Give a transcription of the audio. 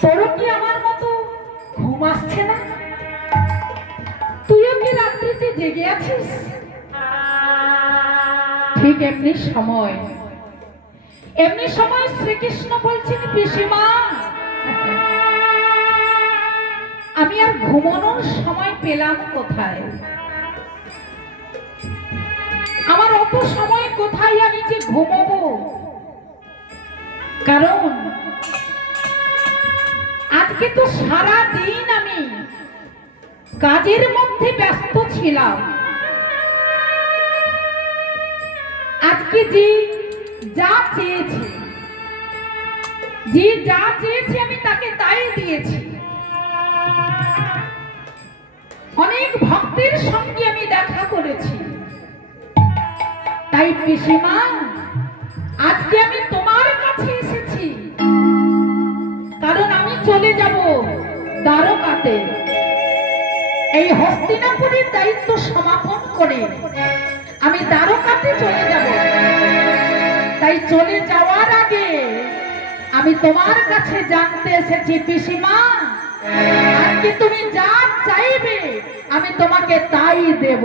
তোরও কি আমার মতো ঘুম আসছে না? তুইও কি রাত্রিতে জেগে আছিস? ঠিক এমনি সময় শ্রীকৃষ্ণ বলছেন, পিসিমা আমি আর ঘুমানোর সময় পেলাম কোথায়? আমার অত সময় কোথায় আমি যে ঘুমাবো? কারণ আজকে তো সারা দিন আমি কাজের মধ্যে ব্যস্ত ছিলাম। আজকে যে যা চেয়েছি আমি তাকে তাই দিয়েছি। অনেক ভক্তের সঙ্গে আমি দেখা করেছি। তাই পিসিমা আজকে আমি তোমার কাছে এসেছি, কারণ আমি চলে যাব দ্বারকাতে। এই হস্তিনাপুরের দায়িত্ব সমাপন করে আমি দ্বারকাতে চলে যাব। তাই চলে যাওয়ার আগে আমি তোমার কাছে জানতে এসেছি, পিসিমা আজকে তুমি যা চাইবে আমি তোমাকে তাই দেব।